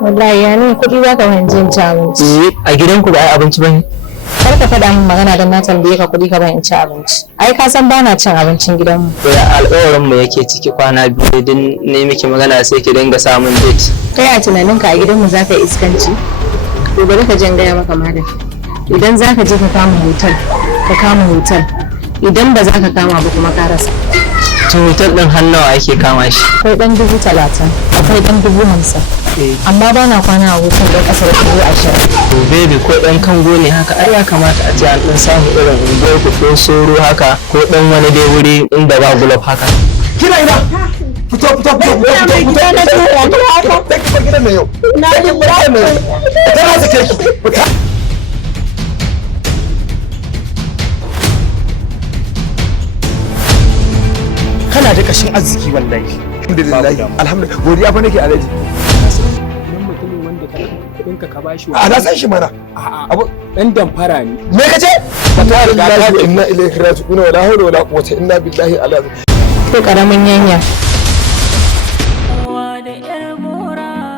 Wallahi ya ne kuɗi za ka fahimci ci abinci. A gidanku ba ai abinci bane. Kar ka faɗa min magana don na tambaye ka kuɗi ka fahimci abinci. Ai ka san bana cin abincin gidanmu. Ya alƙawarin mu yake ciki kwana biyu din ne miki magana sai ki dinga samun date. Kai a tunaninka a gidanmu za ka yi iskanci? To bari ka jan gaya maka malam. Idan za ka je ka kama hotel, ka kama hotel. Idan ba za ka kama ba kuma ka rasa. To hotel din har nawa ake kama shi? Akwai ɗan 30,000, akwai ɗan 50,000. Amma ba na kwana a hotel ɗan ƙasar 20,000. To baby ko ɗan kango ne haka ai ya kamata a ce an ɗan samu irin unguwar ku ko soro haka ko ɗan wani dai wuri inda ba gulab haka. Kina ina? Fito. Gidan nan yau. Na ji gidan nan. Tana sake ki. Fita. Kana da kashin arziki wallahi. Alhamdulillah. Godiya fa nake alaji. Kuɗinka ka bashi a na san shi mana abu dan damfara ne. Me kace? Inna ilaihi raji'un wa la hawla wa la quwwata illa billahi al-azim. Ko karamin yanya.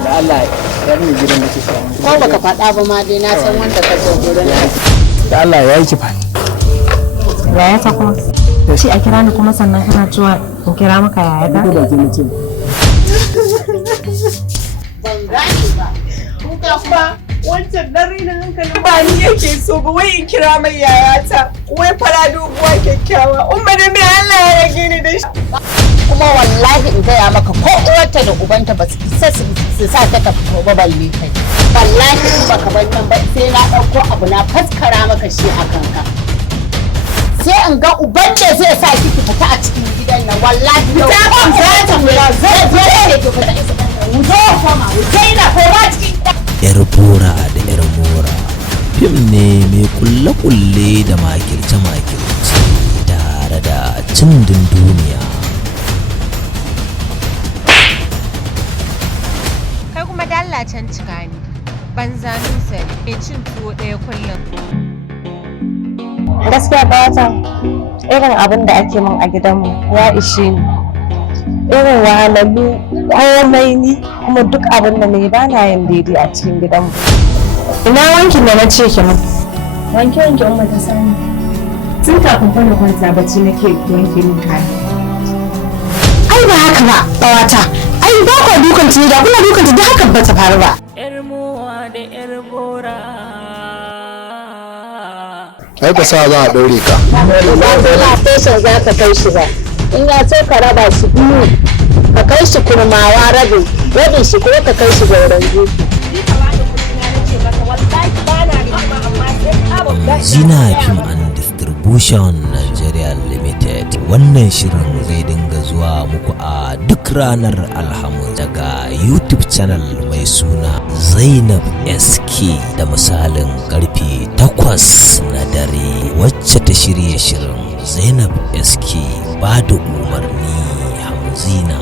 Da Allah ya rani gidan da kike. Ko baka faɗa ba ma dai na san wanda ka zo gurin. Da Allah ya yi ki fa. Yaya ta kuma. Shi a kira ni kuma sannan kana cewa in kira maka yaya ta. Ban gane ba. Ba wancan dan rinin hankalin ba ni yake so ba wai in kira mai yayata wai fara doguwa kyakkyawa umma da me Allah ya rage ni da shi kuma wallahi in gaya maka ko uwarta da ubanta ba su isa su sa ta fito ba balle kai wallahi in baka bar nan ba sai na dauko abu na faskara maka shi a kanka sai in ga uban da zai sa ki fita a cikin gidan nan wallahi ta kan za ta fita zai ki fita isa wuto kuma wutai na ko ba cikin Yar Bora da Yar Mora fim ne mai kulle-kulle da makirce-makirce tare da cindin duniya. Kai kuma dallacen cika ne, banza nusa mai cin tuwo ɗaya kullum. Gaskiya ba irin abin da ake min a gidanmu ya ishe ni. Irin wahalallu komai ni kuma duk abin da nayi ba na yin daidai a cikin gidanmu. Ina wankin da na ce ki min? Wanke umma ta sani. Tun kafin fara kwanta bacci nake wanke min kaya. Ai ba haka ba, bawata. Ai ba kwa dukan ta da kuna dukan ta da haka ba ta faru ba. Yar mowa da yar bora Kai ka sa za a daure ka. ba feshin za ka kai shi ba in ya so ka raba shi biyu ka kai shi kurmawa rabin shi ko ka kai shi gauran gefe. Zina Film and Distribution Nigeria Limited. Wannan shirin zai dinga zuwa muku a duk ranar Alhamis daga YouTube channel mai suna Zainab SK da misalin karfe 8 na dare. Wacce ta shirya shirin Zainab SK ba da umarni Hamzina